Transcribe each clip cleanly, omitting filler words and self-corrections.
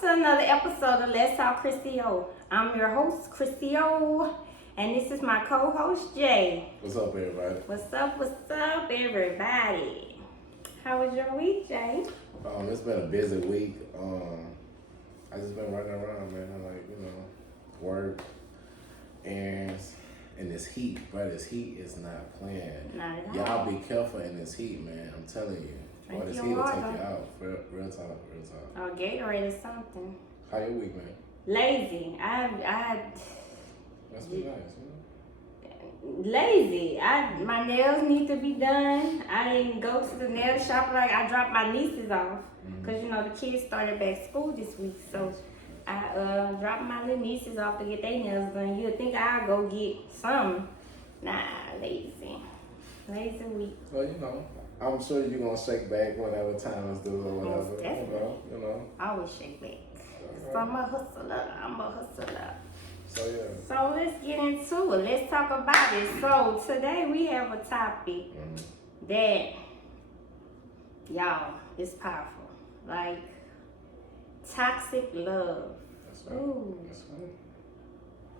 to another episode of Let's Talk KrissyO. I'm your host, KrissyO, and this is my co-host, Jay. What's up, everybody? What's up, everybody? How was your week, Jay? It's been a busy week. I just been running around, man. Work, errands, and this heat, bro. This heat is not playing. Not at all. Y'all be careful in this heat, man. I'm telling you. Boy, this heat will take you out. Real talk. Oh, Gatorade or something. How your week, man? Lazy. That's been nice, Lazy. My nails need to be done. I didn't go to the nail shop. Like, I dropped my nieces off because the kids started back school this week. So I dropped my little nieces off to get their nails done. You'd think I'd go get some. Nah, lazy week. Well, I'm sure you're gonna shake back whatever time is due or whatever. Most definitely. You know. I always shake back. So I'm a hustler. So yeah. So let's get into it. Let's talk about it. So today we have a topic that, y'all, is powerful. Like toxic love. That's right. Ooh. That's right.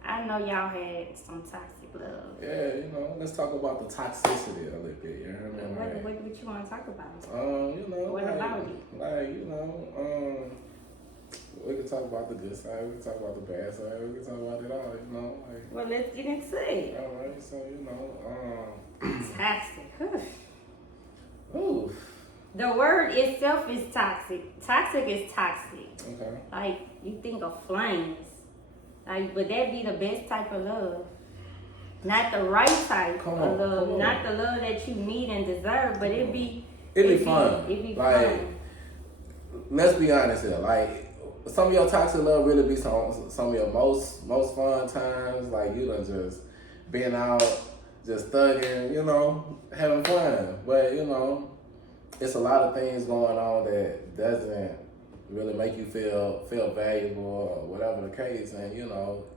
I know y'all had some toxic love. Yeah, let's talk about the toxicity a little bit. You know what I mean? What you want to talk about? What about it? We can talk about the good side, we can talk about the bad side, we can talk about it all, Well, let's get into it. All right, so, Toxic. Ooh. The word itself is toxic. Toxic is toxic. Okay. Like, you think of flames. Like, would that be the best type of love? Not the right type of love. Not the love that you need and deserve, but it'd be fun. It'd be like, fun. Let's be honest here. Like, some of your toxic love really be some of your most fun times. Like, you done just been out, just thugging, having fun. But, it's a lot of things going on that doesn't really make you feel valuable or whatever the case. And,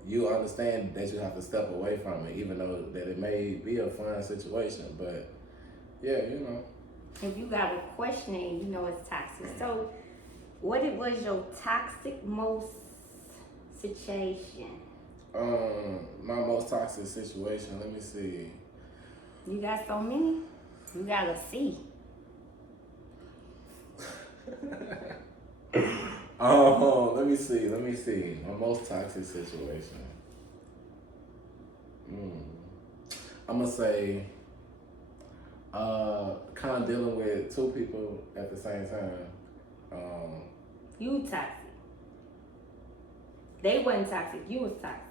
you understand that you have to step away from it, even though that it may be a fun situation. But, yeah, If you got a question, it's toxic. So, what was your toxic most situation? My most toxic situation, let me see. You got so many? You gotta see. Let me see. My most toxic situation. I'm gonna say, kind of dealing with two people at the same time. You toxic. They wasn't toxic. You was toxic.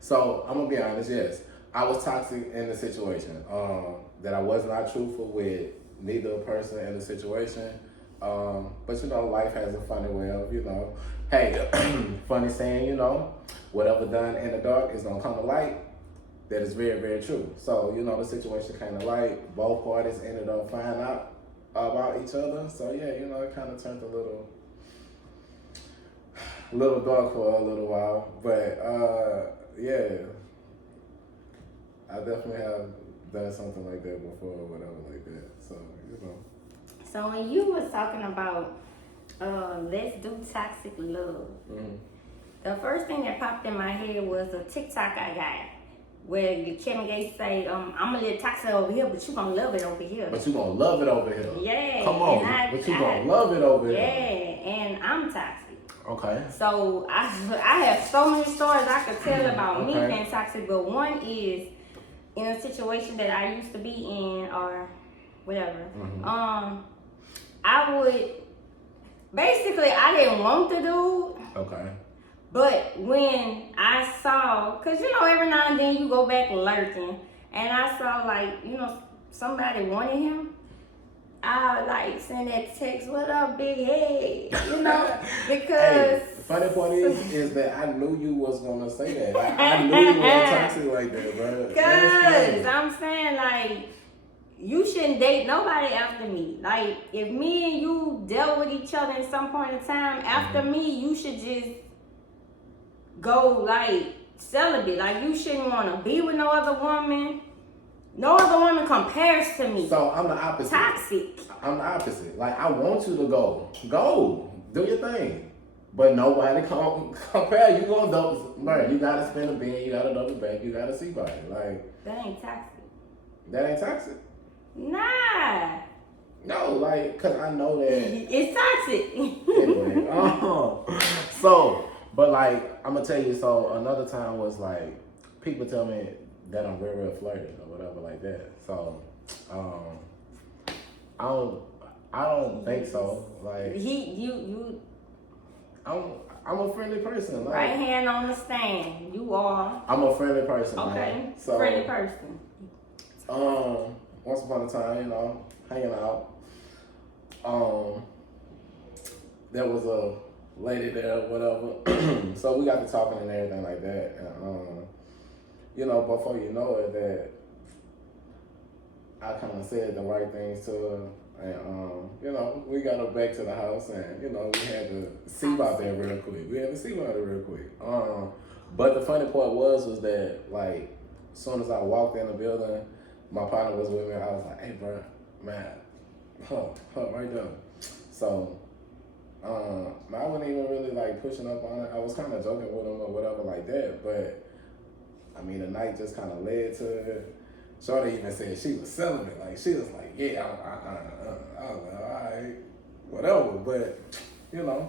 So I'm gonna be honest. Yes, I was toxic in the situation. That I was not truthful with neither person in the situation. But life has a funny way of, hey, funny saying, whatever done in the dark is gonna come to light. That is very, very true. So, the situation kind of light. Both parties ended up finding out about each other. So yeah, it kind of turned a little dark for a little while. But yeah, I definitely have done something like that before or whatever like that. So, So when you was talking about let's do toxic love, the first thing that popped in my head was a TikTok I got where Kevin Gates say, I'm a little toxic over here, but you gonna love it over here. But you gonna love it over here. Yeah. Come on, but you gonna love it over here. Yeah, and I'm toxic. Okay. So I have so many stories I could tell about me being toxic, but one is in a situation that I used to be in or whatever. I didn't want to do. Okay. But when I saw, because every now and then you go back lurking, and I saw somebody wanted him, I would send that text, what up, big head, because. Hey, the funny part is that I knew you was gonna say that. I knew you were toxic like that, bro. Because I'm saying you shouldn't date nobody after me. Like, if me and you dealt with each other in some point in time, after me, you should just go, celibate. Like, you shouldn't want to be with no other woman. No other woman compares to me. So, I'm the opposite. Toxic. I'm the opposite. Like, I want you to go. Go. do your thing. But nobody compare. You gonna double, man. You gotta spin a bin. You gotta double back. You gotta see body. Like That ain't toxic. that ain't toxic. Nah. No, like, cause I know that. It's toxic. Anyway, so, but like, I'm gonna tell you. So another time was like, people tell me that I'm very flirty or whatever like that. So, I don't think so. Like, I'm a friendly person. Like, right hand on the stand. You are. I'm a friendly person. Okay. Man. So, friendly person. Once upon a time, you know, hanging out. There was a lady there, whatever. So we got to talking and everything like that. And, you know, before you know it, that I kind of said the right things to her. And, you know, we got her back to the house and, you know, we had to see about that real quick. But the funny part was that, like, as soon as I walked in the building, my partner was with me. I was like, hey, bro, man, right there. So, I wasn't even really, like, pushing up on it. I was kind of joking with him or whatever like that. But, I mean, the night just kind of led to it. Shorty even said she was celibate. Like, she was like, yeah, I was like, all right, whatever. But, you know,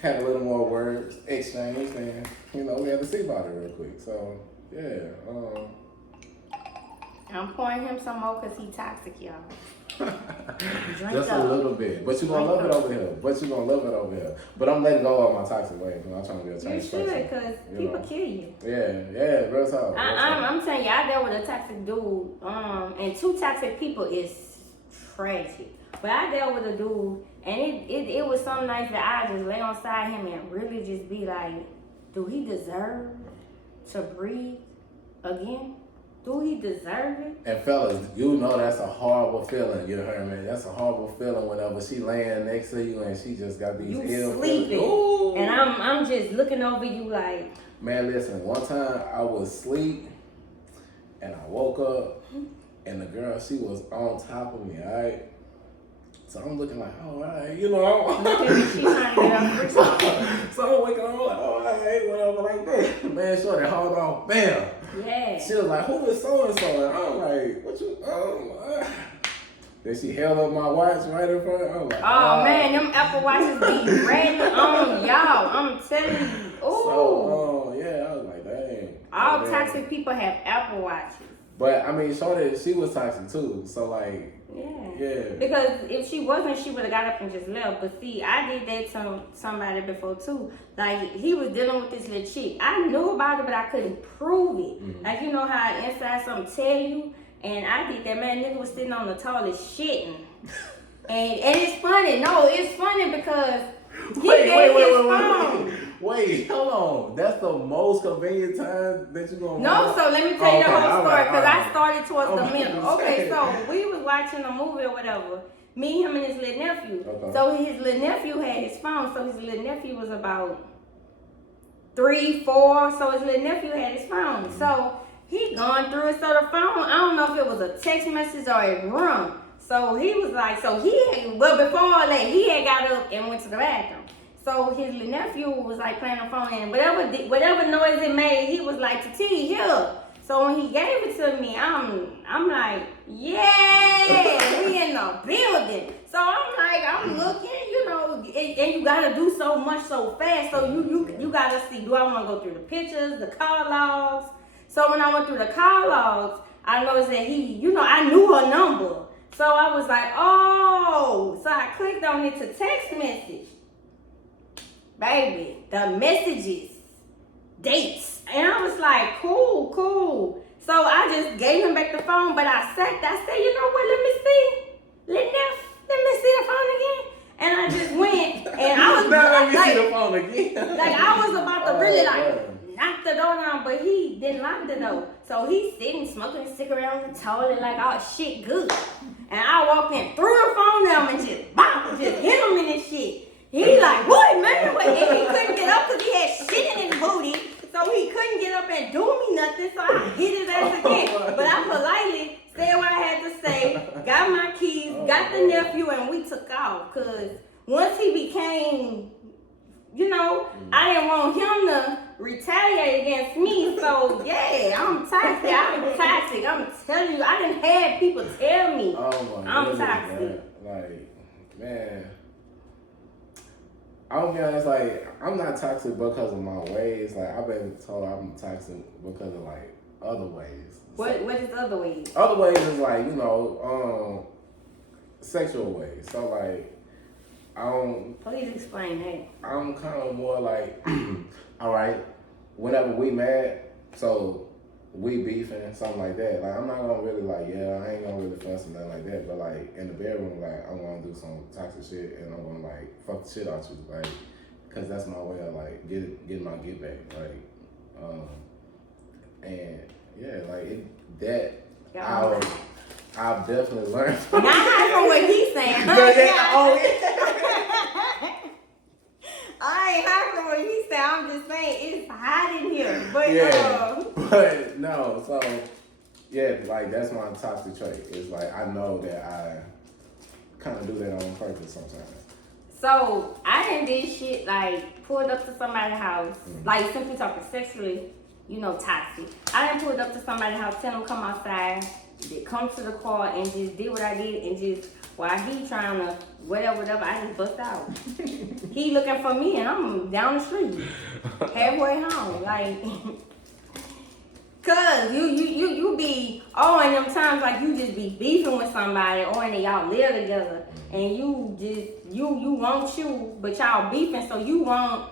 had a little more words exchanged and, you know, we had to see about it real quick. So, yeah. I'm pouring him some more because he toxic, y'all. Just a little bit. But you're going to love it over here. But I'm letting go of my toxic ways. I'm trying to be a changed person. You should, because people kill you. Yeah, real talk. I'm telling you, I dealt with a toxic dude, and 2 toxic people is tragic. But I dealt with a dude, and it was some nights that I just lay on side him and really just be like, do he deserve to breathe again? Do he deserve it? And fellas, you know that's a horrible feeling. You heard me? That's a horrible feeling whenever she laying next to you and she just got these ill sleeping. Ooh. And I'm just looking over you like. Man, listen. One time I was asleep and I woke up and the girl, she was on top of me. All right. So I'm looking like, all right, you know. She's trying to get up. So I'm waking up, I'm like, all right, whatever, like that. Man, shorty, hold on, bam. Yeah. She was like, who is so and so? And I'm like, what you? Then she held up my watch right in front. I'm like, oh man, them Apple Watches be ready on y'all. I'm telling you. Ooh. So, yeah, I was like, dang. All toxic people have Apple Watches. But I mean, shorty, she was toxic too. So like. Yeah. Because if she wasn't, she would have got up and just left. But see, I did that to somebody before too. Like, he was dealing with this little chick. I knew about it, but I couldn't prove it. Mm-hmm. Like, you know how inside something tell you? And I did that. Man, nigga was sitting on the toilet shitting. and it's funny. No, it's funny because he gave his phone. Wait, hold on. That's the most convenient time that you're going to No, so let me tell you the whole story because I started towards the middle. Okay, so we was watching a movie or whatever. Me, him, and his little nephew. Okay. So his little nephew had his phone. So his little nephew was about 3, 4. So his little nephew had his phone. Mm-hmm. So he gone through it. So the phone, I don't know if it was a text message or a rung. So he was like, before all that, he had got up and went to the bathroom. So his little nephew was like playing the phone and whatever noise it made, he was like, Tati, here. So when he gave it to me, I'm like, yeah, we in the building. So I'm looking, you know, and you gotta do so much so fast. So you gotta see, do I wanna go through the pictures, the call logs? So when I went through the call logs, I noticed that I knew her number. So I was like, oh, so I clicked on it to text message. Baby, the messages, dates. And I was like, cool. So I just gave him back the phone, but I said, you know what, let me see the phone again. And I just went, and I was see the phone again. Like I was about to really knock the door down, but he didn't lock the door. So he's sitting, smoking a cigarette on the toilet, like, oh shit, good. And I walked in, threw the phone down and just hit him in his shit. He like, what, man? And he couldn't get up because he had shit in his booty. So he couldn't get up and do me nothing. So I hit his ass again. But I politely said what I had to say, got my keys, got the nephew, and we took off. Because once he became, you know, I didn't want him to retaliate against me. So yeah, I'm toxic. I'm telling you, I didn't have people tell me I'm toxic. Like, man, I'll be honest, like, I'm not toxic because of my ways. Like, I've been told I'm toxic because of, like, other ways. What is other ways? Other ways is, like, you know, sexual ways. So, like, Please explain that. I'm kind of more like, all right, whenever we mad, so we beefing, something like that. Like, I'm not gonna really like, I ain't gonna really fuss or nothing like that. But like in the bedroom, like I'm gonna do some toxic shit and I'm gonna like fuck the shit out you, like, cause that's my way of like getting my get back, like, and yeah, like I've definitely learned. Not from what he's saying. I ain't hot from what he's saying. I'm just saying it's hot in here. But but no, so yeah, like that's my toxic trait. It's like I know that I kind of do that on purpose sometimes. So I done did shit like pulled up to somebody's house, like simply talking sexually, you know, toxic. I done pulled up to somebody's house, tell them come outside. They come to the car and just did what I did and just while he trying to whatever, I just bust out. He looking for me and I'm down the street, halfway home, like. Cause you be in them times like you just be beefing with somebody or and y'all live together and you just you want you but y'all beefing so you won't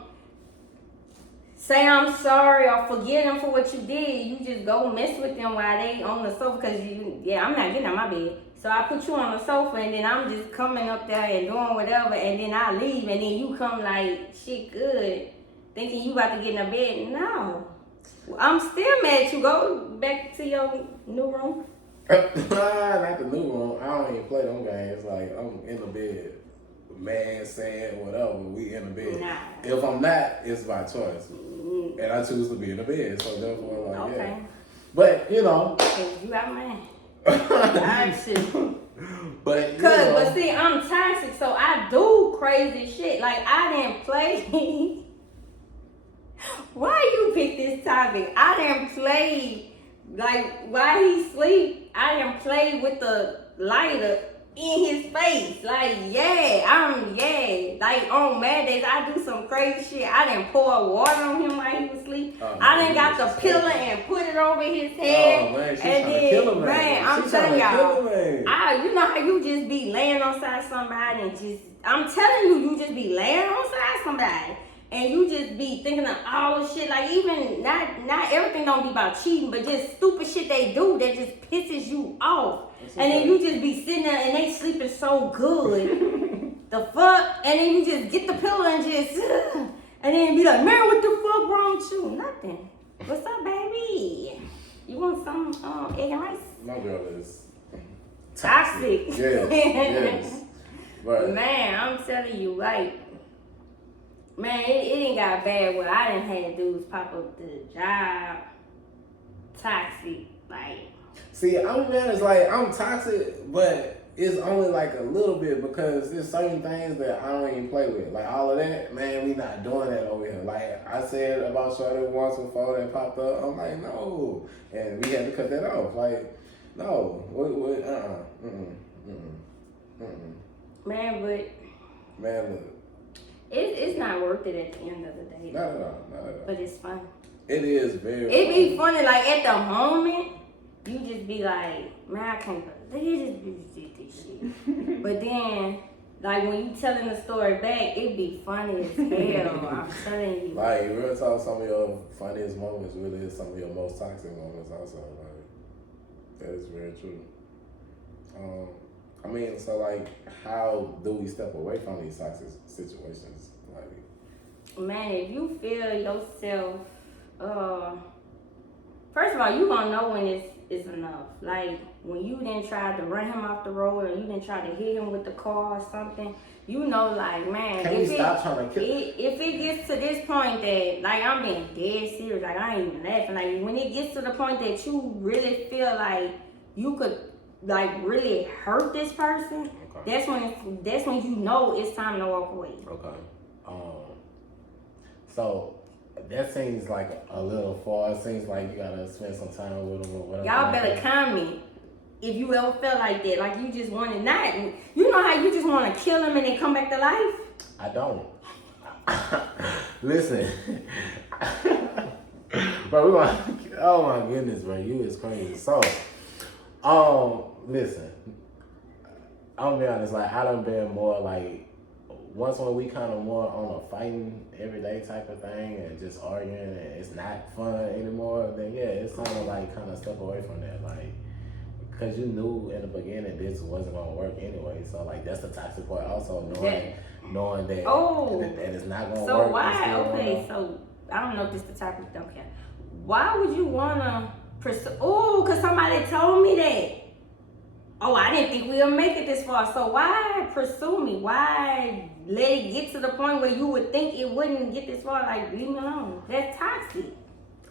say I'm sorry or forgive them for what you did. You just go mess with them while they on the sofa because I'm not getting out my bed. So I put you on the sofa and then I'm just coming up there and doing whatever and then I leave and then you come like shit good thinking you about to get in the bed. No. I'm still mad you go back to your new room. Not the new room. I don't even play them games. Like I'm in the bed, man, saying whatever. We in the bed. Nah. If I'm not, it's by choice, and I choose to be in the bed. So therefore, like yeah. But you know, you out man. I should. But but see, I'm toxic, so I do crazy shit. Like I didn't play. Why you pick this topic? I didn't play, like, while he sleep, I didn't play with the lighter in his face. Like, like, on mad days, I do some crazy shit. I didn't pour water on him while he was asleep. I done got the pillow and put it over his head. Oh, man, she's and then, kill him, man, I'm telling y'all, you know how you just be laying on side somebody and just, I'm telling you just be laying on side somebody. And you just be thinking of all the shit, like even not everything don't be about cheating, but just stupid shit they do that just pisses you off. And then you just be sitting there and they sleeping so good. The fuck? And then you just get the pillow and just, and then be like, man, what the fuck wrong with you? Nothing. What's up, baby? You want some egg and rice? My girl is toxic. Yes. Right. Man, I'm telling you, like, man, it ain't got bad where I didn't have dudes pop up the job. Toxic, like. See, I'm honest, like, I'm toxic, but it's only like a little bit because there's certain things that I don't even play with. Like, all of that, man, we not doing that over here. Like, I said about Shorty once before that popped up, I'm like, no. And we had to cut that off. Like, no. Man, look. It's not worth it at the end of the day. Not at all. But it's fun. It is very It be funny, like at the moment, you just be like, man, I can't believe this bitch did this shit. But then, like when you telling the story back, it be funny as hell. I'm telling you. Like real talk, some of your funniest moments really is some of your most toxic moments also. Like that is very true. I mean, so like, how do we step away from these toxic situations? Like, man, if you feel yourself, first of all, you gonna know when it's enough. Like when you then try to run him off the road, or you then try to hit him with the car or something. You know, like man, can we stop trying to kill? If it gets to this point that, like, I'm being dead serious, like I ain't even laughing. Like when it gets to the point that you really feel like you could like really hurt this person, that's when you know it's time to walk away. Okay. So that seems like a little far. It seems like you gotta spend some time with them or whatever. Y'all better comment if you ever felt like that, like you just wanted not. You know how you just want to kill them and then come back to life? I don't. Listen. Bro, oh my goodness, bro, you is crazy. So, listen. I'm gonna be honest, like I done been more like once when we kind of more on a fighting everyday type of thing and just arguing and it's not fun anymore, then yeah, it's time to like kind of step away from that, like, because you knew in the beginning this wasn't gonna work anyway. So like that's the toxic part. Also knowing that that it's not gonna work. So why? Okay, so I don't know if this the topic. Don't care. Why would you wanna pursue? Oh, cause somebody told me that. Oh, I didn't think we'll make it this far. So why pursue me? Why let it get to the point where you would think it wouldn't get this far? Like, leave me alone. That's toxic.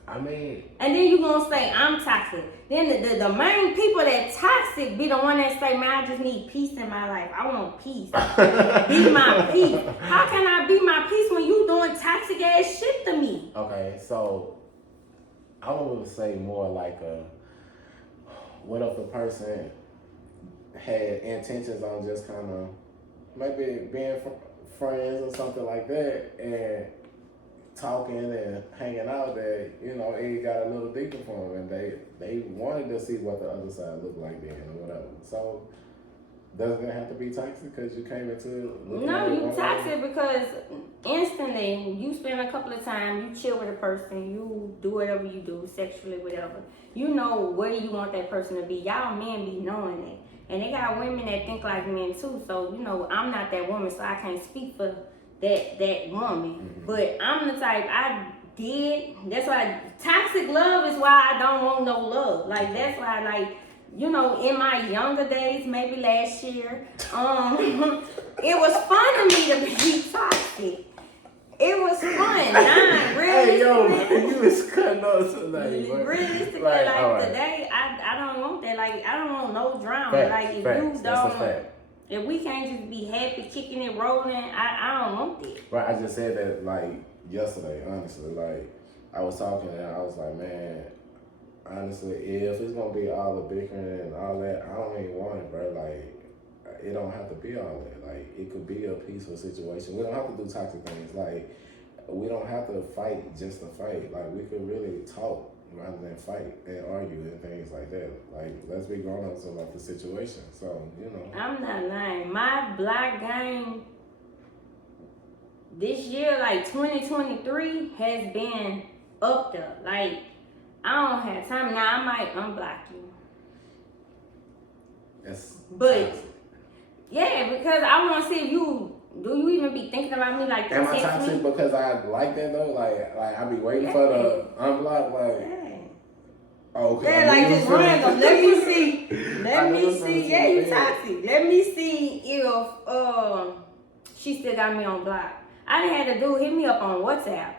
I mean, and then you gonna say I'm toxic. Then the main people that toxic be the one that say, man, I just need peace in my life. I want peace. Be my peace. How can I be my peace when you doing toxic ass shit to me? Okay, so I would say more like what if the person had intentions on just kind of maybe being friends or something like that and talking and hanging out, that you know it got a little deeper for them and they wanted to see what the other side looked like then or whatever. So doesn't it have to be toxic because you came into no, you toxic because instantly you spend a couple of times, you chill with a person, you do whatever you do sexually, whatever, you know where you want that person to be. Y'all men be knowing that. And they got women that think like men too. So, you know, I'm not that woman, so I can't speak for that woman. Mm-hmm. But I'm the type, that's why toxic love is why I don't want no love. Like, that's why, like, you know, in my younger days, maybe last year, it was fun to me to be toxic. It was fun. Nah, realistically. Hey, yo, you was cutting up tonight. Realistically, like right. Today, I don't want that. Like, I don't want no drama. Fact, like, if fact. you don't, fact. If we can't just be happy, kicking it, rolling, I don't want that. Right, I just said that, like, yesterday, honestly. Like, I was talking and I was like, man, honestly, if it's going to be all the bickering and all that, I don't even want it, bro. Like, it don't have to be all that. Like, it could be a peaceful situation. We don't have to do toxic things. Like, we don't have to fight just to fight. Like, we could really talk rather than fight and argue and things like that. Like, let's be grown-ups about the situation. So, you know. I'm not lying. My block game this year, like 2023, has been up there. Like, I don't have time. Now, I might unblock you. But, yeah, because I want to see if do you even be thinking about me like that? Am I toxic because I like that though? Like I be waiting for the unblock, like. Okay. Yeah, like just random. Let me see. Let me see. Yeah, you toxic. Let me see if she still got me on block. I done had a dude hit me up on WhatsApp.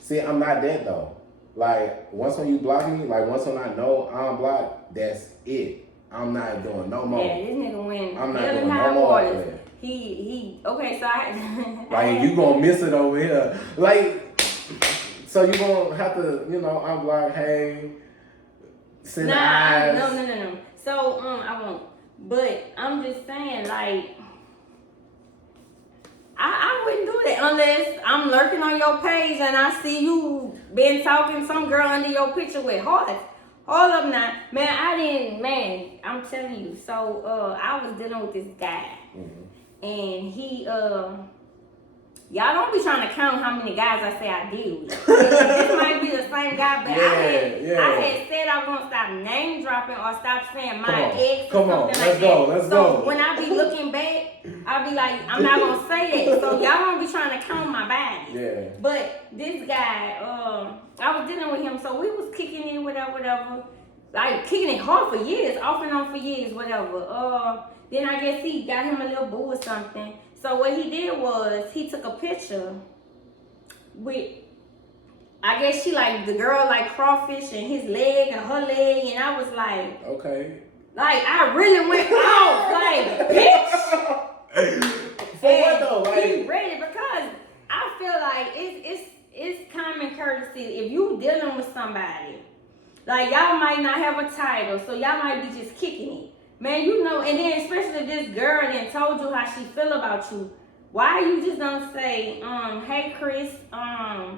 See, I'm not that though. Like once when you block me, like once when I know I'm blocked, that's it. I'm not doing no more. Yeah, this nigga went. I'm not doing no more. He okay, so I like you gonna miss it over here. Like so you gonna have to, you know, unblock, hey, send eyes. No. So I won't. But I'm just saying, like I wouldn't do that unless I'm lurking on your page and I see you been talking some girl under your picture with hearts. All of them now. Man, I'm telling you. So I was dealing with this guy. Mm-hmm. And he, y'all don't be trying to count how many guys I say I deal with. This might be the same guy, but I had said I was going to stop name dropping or stop saying my ex or something like that. Let's go. So when I be looking back, I'll be like, I'm not going to say that. So y'all don't be trying to count my body. Yeah. But this guy, I was dealing with him, so we was kicking it, whatever. Like, kicking it hard for years, off and on for years, whatever. Then I guess he got him a little boo or something. So what he did was he took a picture with, I guess she like the girl like crawfish and his leg and her leg, and I was like, okay. Like, I really went off. Like, bitch. For what though? Like, be ready because I feel like it's common courtesy if you dealing with somebody. Like, y'all might not have a title, so y'all might be just kicking it. Man, you know, and then especially if this girl then told you how she feel about you, why you just don't say, hey Chris, I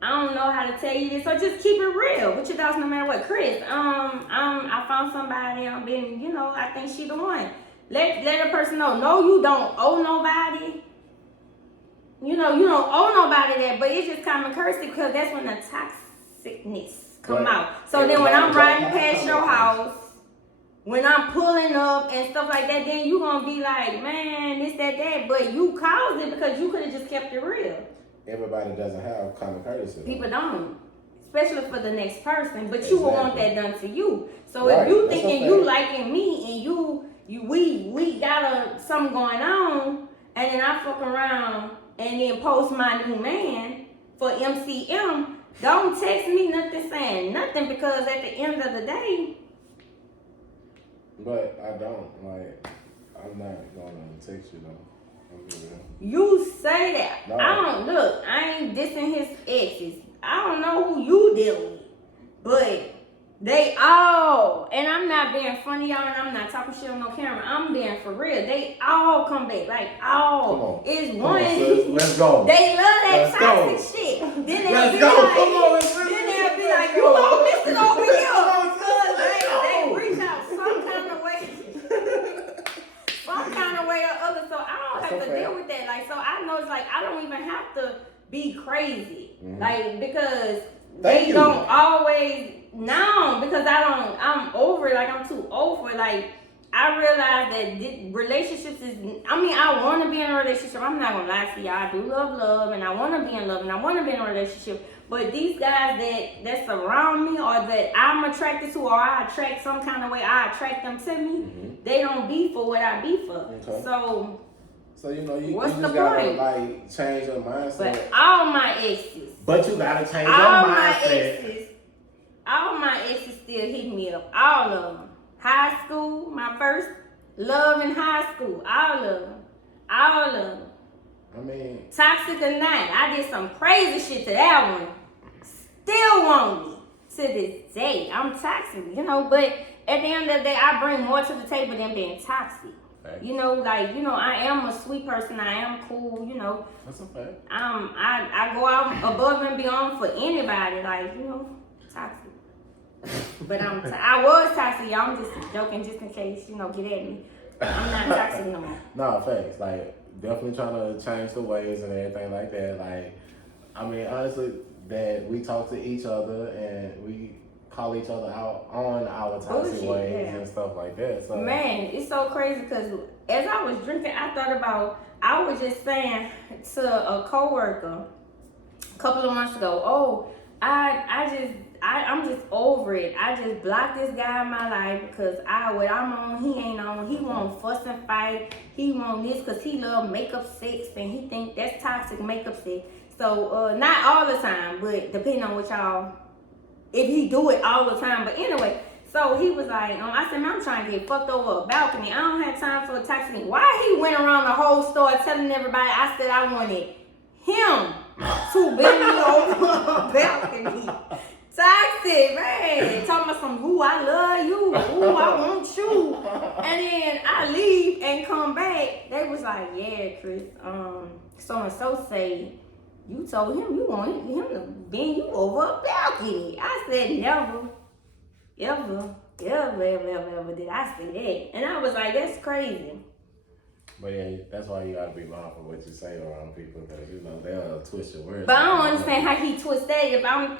don't know how to tell you this, or just keep it real with your thoughts no matter what. Chris, I found somebody, I think she the one. Let a person know. No, you don't owe nobody. You don't owe nobody that, but it's just common courtesy because that's when the toxicness come out. So then when I'm riding past your house, when I'm pulling up and stuff like that, then you gonna be like, man, this, that. But you caused it because you could have just kept it real. Everybody doesn't have common courtesy. People don't. Especially for the next person. But you will want that done to you. So right. If you thinking you liking me and we got something going on, and then I fuck around and then post my new man for MCM, don't text me nothing saying nothing because at the end of the day. But I don't. Like, I'm not gonna text you though. You say that. No. I ain't dissing his exes. I don't know who you deal with. But they all, and I'm not being funny, y'all, and I'm not talking shit on no camera. I'm being for real. They all come back. Like, all. It's one. Let's go. They love that toxic shit. Then they'll be like, you gonna miss it over here. They reach out some kind of way or other, so I don't have to deal with that. Like, so I know it's like I don't even have to be crazy, like, because they don't always because I'm over it. Like, I'm too old for it. Like, I realize that relationships I want to be in a relationship. I'm not gonna lie to y'all. I do love, and I want to be in love, and I want to be in a relationship. But these guys that surround me, or that I'm attracted to, or I attract some kind of way, I attract them to me. They don't be for what I be for. Okay. So you just gotta like change your mindset. But all my exes. But you gotta change your mindset. All my exes still hit me up. All of them. High school, my first love in high school. All of them. I mean, toxic or not, I did some crazy shit to that one. Still want me to this day. I'm toxic, but at the end of the day, I bring more to the table than being toxic. Thanks. I am a sweet person. I am cool. That's a fact. I go out above and beyond for anybody. Toxic. But I was toxic, y'all. I'm just joking, just in case, get at me. I'm not toxic no more. No, thanks. Like, definitely trying to change the ways and everything like that. Like, I mean, honestly, that we talk to each other and we call each other out on our toxic ways and stuff like that. So, man, it's so crazy because as I was drinking, I was just saying to a coworker a couple of months ago, I'm just over it. I just blocked this guy in my life because what I'm on, he ain't on. He won't fuss and fight. He won't this because he love makeup sex and he think that's toxic makeup sex. So not all the time, but depending on what y'all, if he do it all the time. But anyway, so he was like, I said, man, I'm trying to get fucked over a balcony. I don't have time for a toxic. Why he went around the whole store telling everybody I said I wanted him to bend me over a balcony. Toxic, man. Talking about some, ooh, I love you. Ooh, I want you. And then I leave and come back. They was like, yeah, Chris, so-and-so say, you told him you wanted him to bend you over a balcony. I said, never, ever did I say that. And I was like, that's crazy. But yeah, that's why you gotta be mindful what you say around people, because they'll twist your words. But I don't understand how he twists that.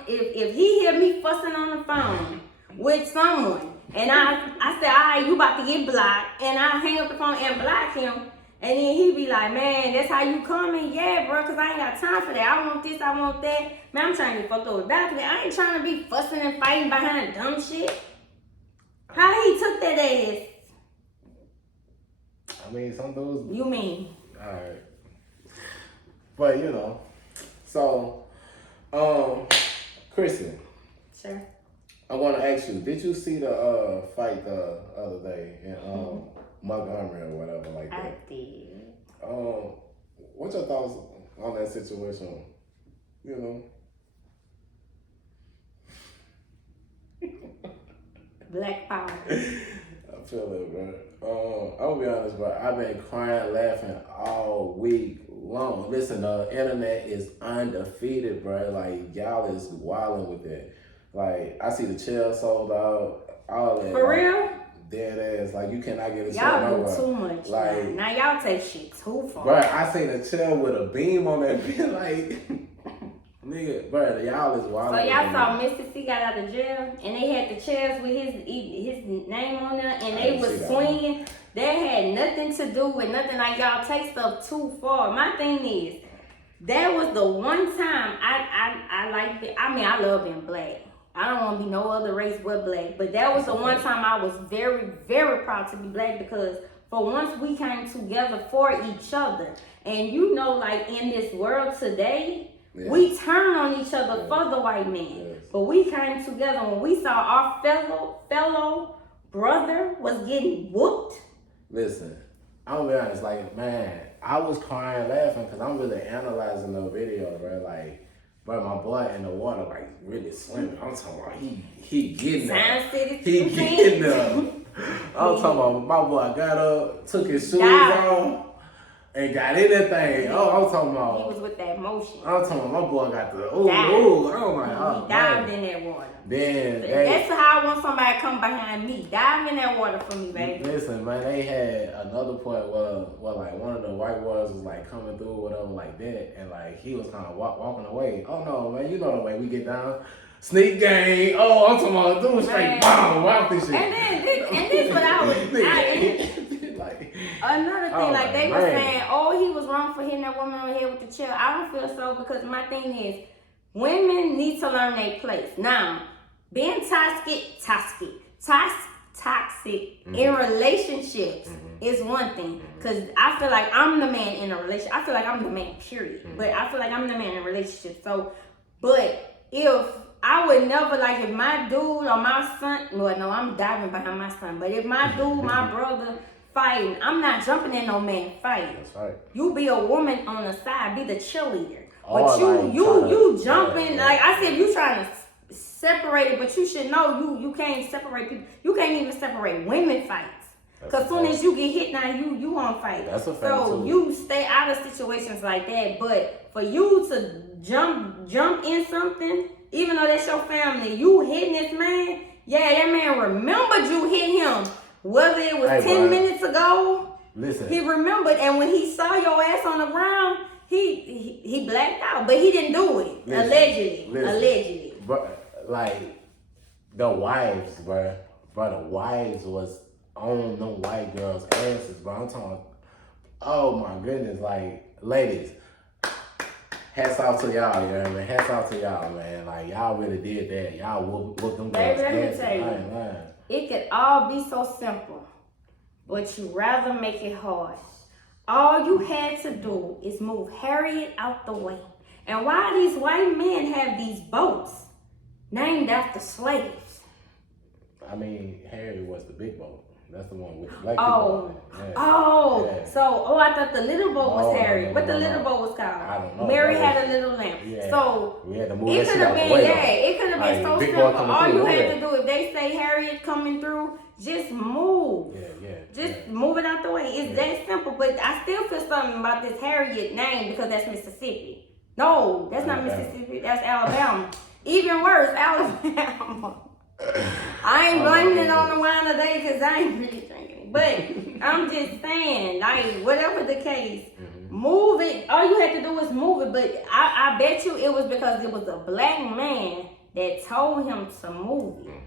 If he hear me fussing on the phone with someone, and I say, all right, you about to get blocked, and I hang up the phone and block him, and then he be like, man, that's how you coming? Yeah, bro, because I ain't got time for that. I want this, I want that. Man, I'm trying to get fucked over the balcony. I ain't trying to be fussing and fighting behind dumb shit. How he took that ass? I mean, some dudes. You mean? Alright. But, so, Krissy. Sure. I want to ask you, did you see the fight the other day in Montgomery or whatever like that? I did. What's your thoughts on that situation? You know? Black power. I feel it, bro. I'm gonna be honest, bro. I've been crying, laughing all week long. Listen, the internet is undefeated, bro. Like, y'all is wilding with it. Like, I see the chair sold out, all that. For like, real? Dead ass. Like, you cannot get a chair Y'all nowhere. do too much. Like, now y'all take shit too far. bro, I seen a chair with a beam on that bitch. Like, nigga, bro, y'all is wild. So y'all saw Mr. C got out of jail, and they had the chairs with his name on there, and they was swinging. That had nothing to do with nothing. Like, y'all take stuff too far. My thing is, that was the one time I liked it. I mean, I love being black. I don't want to be no other race but black. But that was the one time I was very, very proud to be black, because for once we came together for each other. And you know, like, in this world today, we turn on each other for the white man. But we came together when we saw our fellow brother was getting whooped. Listen, I'm gonna be honest, like, man, I was crying laughing because I'm really analyzing the video, bro. Like, bro, my boy in the water, like, really swimming. I'm talking about he getting there. He getting there. I'm talking about my boy got up, took his shoes off, and got in that thing. Oh, I'm talking about. He was with that motion. I'm talking about my boy got the oh my god. He dived in that water. Then that's how I want somebody to come behind me. Dive in that water for me, baby. Listen, man, they had another point where like one of the white boys was like coming through or whatever like that, and like he was kind of walking away. Oh no, man, you know the way we get down. Sneak game. Oh, I'm talking about doing straight bomb out this shit. And this what I was. Like, another thing, like they were saying, oh, he was wrong for hitting that woman on the head with the chair. I don't feel so, because my thing is, women need to learn their place. Now, being toxic in relationships is one thing, because I feel like I'm the man in a relationship. I feel like I'm the man, period. But I feel like I'm the man in a relationship. So, but if I would never, like, if my dude or my son, well, no, I'm diving behind my son, but if my dude, my brother fighting, I'm not jumping in no man fight. That's right. You be a woman on the side, be the cheerleader. But like, you jumping, like I said, you trying to separate it, but you should know you can't separate people. You can't even separate women fights. Because as soon as you get hit, now you won't fight. That's a fact. So you stay out of situations like that. But for you to jump in something, even though that's your family, you hitting this man, that man remembered you hit him. Whether it was 10 minutes ago, listen, he remembered. And when he saw your ass on the ground, he blacked out. But he didn't do it. Allegedly. But, like, the wives, bro, the wives was on them white girls' asses, bro. I'm talking, oh my goodness, like, ladies, hats off to y'all, you know what I mean? Hats off to y'all, man. Like, y'all really did that. Y'all whooped them girls' asses. I ain't lying. It could all be so simple, but you rather make it hard. All you had to do is move Harriet out the way. And why these white men have these boats named after slaves? I mean, Harriet was the big boat. That's the one with black people. So I thought the little boat was Harriet. What the little boat was called? I don't know. Mary had a little lamp. Yeah. So we had to move it could have been, it could have been so simple. All you had to do, if they say Harriet coming through, just move. Just move it out the way. It's that simple. But I still feel something about this Harriet name, because that's Mississippi. No, that's not Mississippi. That's Alabama. Even worse, Alabama. I ain't blaming it on the wine today, because I ain't really drinking it. But I'm just saying, like, whatever the case, move it. All you had to do was move it. But I bet you it was because it was a black man that told him to move it.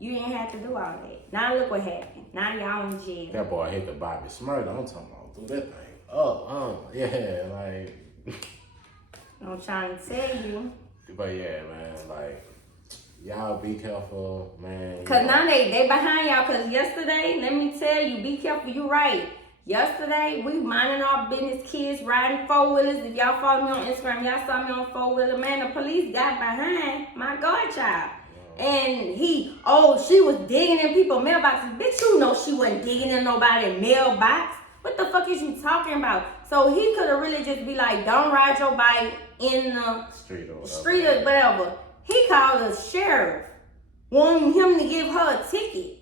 You didn't have to do all that. Now look what happened. Now y'all in jail. That boy hit the Bobby Smurder. I'm talking about do that thing. Yeah, like. I'm trying to tell you. But yeah, man, like, y'all be careful, man. Cause now they behind y'all. Cause yesterday, let me tell you, be careful. You right. Yesterday, we minding our business, kids riding 4-wheelers. If y'all follow me on Instagram, y'all saw me on 4-wheeler. Man, the police got behind my godchild. And she was digging in people's mailboxes. Bitch, you know she wasn't digging in nobody's mailbox. What the fuck is you talking about? So he could have really just be like, don't ride your bike in the street or whatever. He called the sheriff, wanting him to give her a ticket.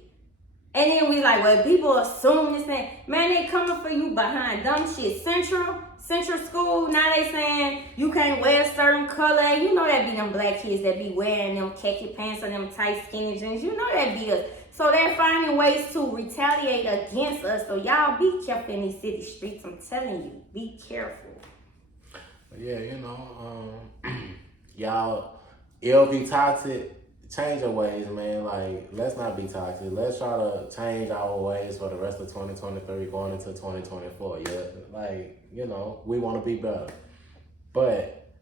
And then we like, well, people assume this thing. Man, they coming for you behind dumb shit. Central school, now they saying you can't wear a certain color. And you know that be them black kids that be wearing them khaki pants or them tight skinny jeans. You know that be us. So they're finding ways to retaliate against us. So y'all be careful in these city streets. I'm telling you, be careful. Yeah, y'all, it'll be toxic. Change your ways, man. Like, let's not be toxic. Let's try to change our ways for the rest of 2023 going into 2024. Yeah, like, we want to be better. But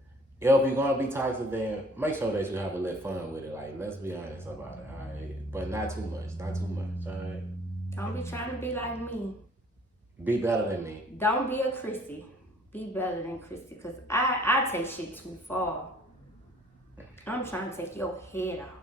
if you're going to be toxic, then make sure that you have a little fun with it. Like, let's be honest about it, all right? But not too much, all right? Don't be trying to be like me. Be better than me. Don't be a Krissy. Be better than Krissy, because I take shit too far. I'm trying to take your head off.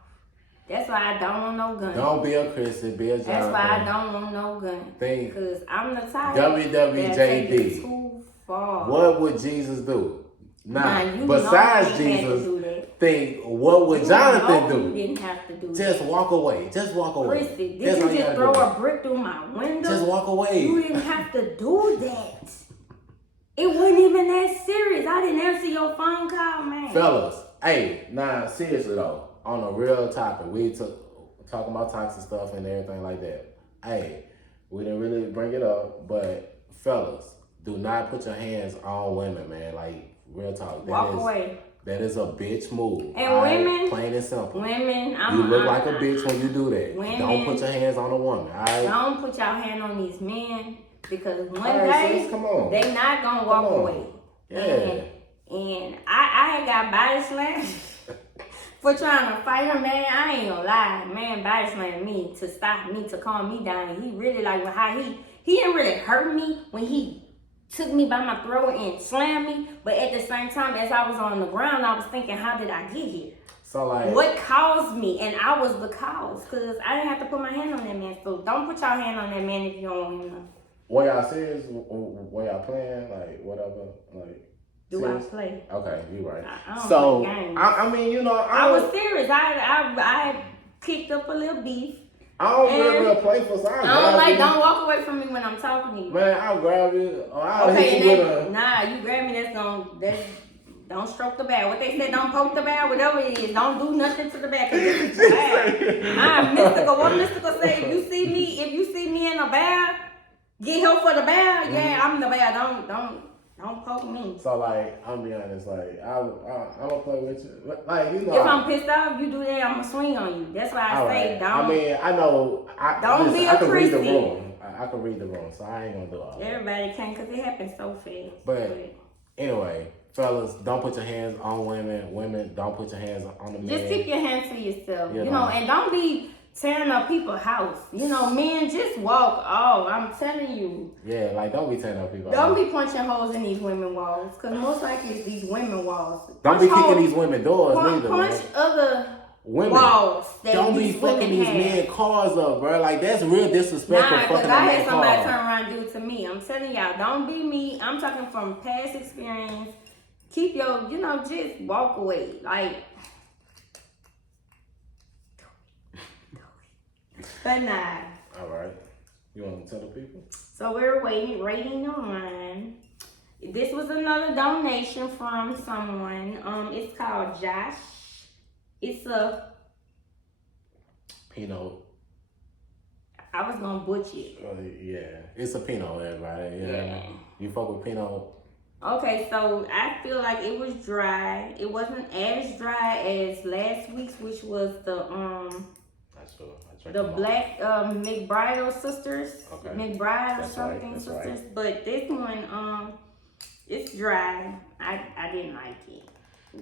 That's why I don't want no gun. Don't be a Krissy, be a Jonathan. That's why I don't want no gun. Because I'm the type WWJD. Too far. What would Jesus do? You besides Jesus, think, what would Jonathan do? You didn't have to do that. Just walk away. Krissy, did you just throw a brick through my window? Just walk away. You didn't have to do that. It wasn't even that serious. I didn't answer your phone call, man. Fellas, hey, seriously though, on a real topic, we talking about toxic stuff and everything like that. Hey, we didn't really bring it up, but fellas, do not put your hands on women, man. Like, real talk. Walk away. That is a bitch move. And women, plain and simple. Women, you look like a bitch when you do that. Women, don't put your hands on a woman, all right? Don't put your hand on these men, because one day, they not going to walk away. Yeah. And I ain't got body slammed for trying to fight him, man. I ain't gonna lie. Man, body slammed me to stop me, to calm me down. And he really like how he didn't really hurt me when he took me by my throat and slammed me. But at the same time, as I was on the ground, I was thinking, how did I get here? So like, what caused me? And I was the cause, because I didn't have to put my hand on that man. So don't put your hand on that man if you don't want him to. Were y'all serious? Were y'all playing? Like, whatever? Like, do serious? I play? Okay, you right. I don't play games. I mean, I was serious. I picked up a little beef. I don't really play for so don't walk away from me when I'm talking to you. Man, I'll grab you. You grab me, don't stroke the bear. What they say, don't poke the bear, whatever it is. Don't do nothing to the bear, because it's a bear. I'm mystical. What mystical say? If you see me in a bear, get help for the bear. Yeah, I'm the bear. Don't poke me. So like, I'll be honest. Like, I'm gonna play with you. Like, if I'm pissed off, you do that, I'm gonna swing on you. That's why I say don't. I mean, I know. Don't be a read the Krissy. room. I can read the room, so I ain't gonna do all that. Everybody can, because it happens so fast. But anyway, fellas, don't put your hands on women. Women, don't put your hands on the men. Just keep your hands to yourself. You know, and don't be tearing up people's house. Men, just walk off. I'm telling you. Yeah, like, don't be tearing up people's house. Don't be punching holes in these women walls, because most likely it's these women walls. Don't be kicking these women doors neither. Punch other women walls. Don't be fucking these men cars up, bro. Like, that's real disrespectful. Because I had somebody turn around and do it to me. I'm telling y'all, don't be me. I'm talking from past experience. Keep your, just walk away. Like, but nah. All right. You want to tell the people? So we're rating on. This was another donation from someone. It's called Josh. It's a Pinot. I was gonna butcher it. Yeah, it's a Pinot, everybody. Yeah. You fuck with Pinot. Okay, so I feel like it was dry. It wasn't as dry as last week's, which was the Black McBride sisters. Okay. McBride or something sisters. Right. But this one, it's dry. I didn't like it.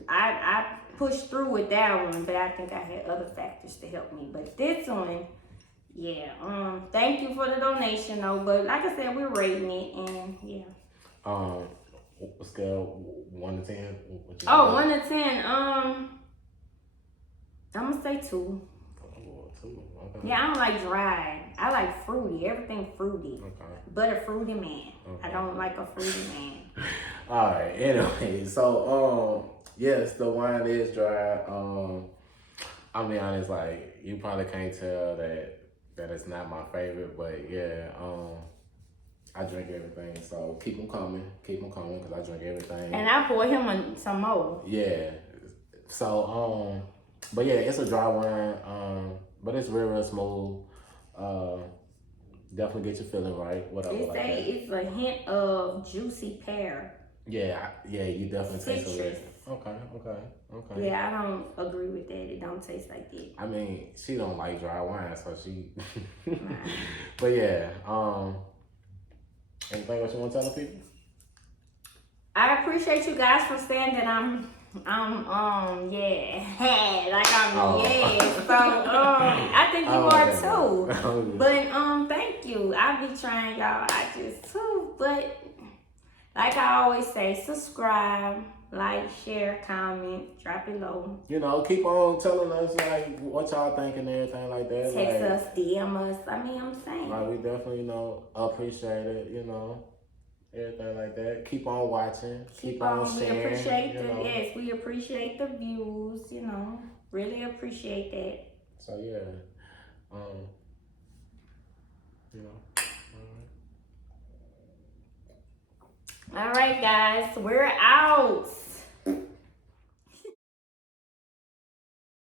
I pushed through with that one, but I think I had other factors to help me. But this one, yeah. Thank you for the donation though. But like I said, we're rating it, and yeah. Scale 1 to 10. What you Oh, got? 1 to 10. I'm gonna say 2. Oh, 2. Okay. Yeah, I don't like dry. I like fruity. Everything fruity. Okay. But a fruity man. Okay. I don't like a fruity man. All right. Anyway, so yes, the wine is dry. I'll be honest, like you probably can't tell that it's not my favorite, but yeah, I drink everything. So keep them coming, because I drink everything. And I pour him some more. Yeah. So but yeah, it's a dry wine. But it's real smooth. Definitely get your feeling right. Whatever. They say it's a hint of juicy pear. Yeah, you definitely taste Citrus. it. Okay. Yeah, I don't agree with that. It don't taste like that. I mean, she don't like dry wine, so she. Nah. But yeah, anything else you want to tell the people? I appreciate you guys for saying that I'm yeah, like yeah. So I think you are too. But thank you. I be trying, y'all. I just too. But like I always say, subscribe, like, share, comment, drop it low. You know, keep on telling us like what y'all think and everything like that. Text like, us, DM us. I mean, I'm saying. Like we definitely appreciate it. Everything like that. Keep on watching. Keep on sharing. We appreciate yes, we appreciate the views. Really appreciate that. So yeah, All right, guys, we're out.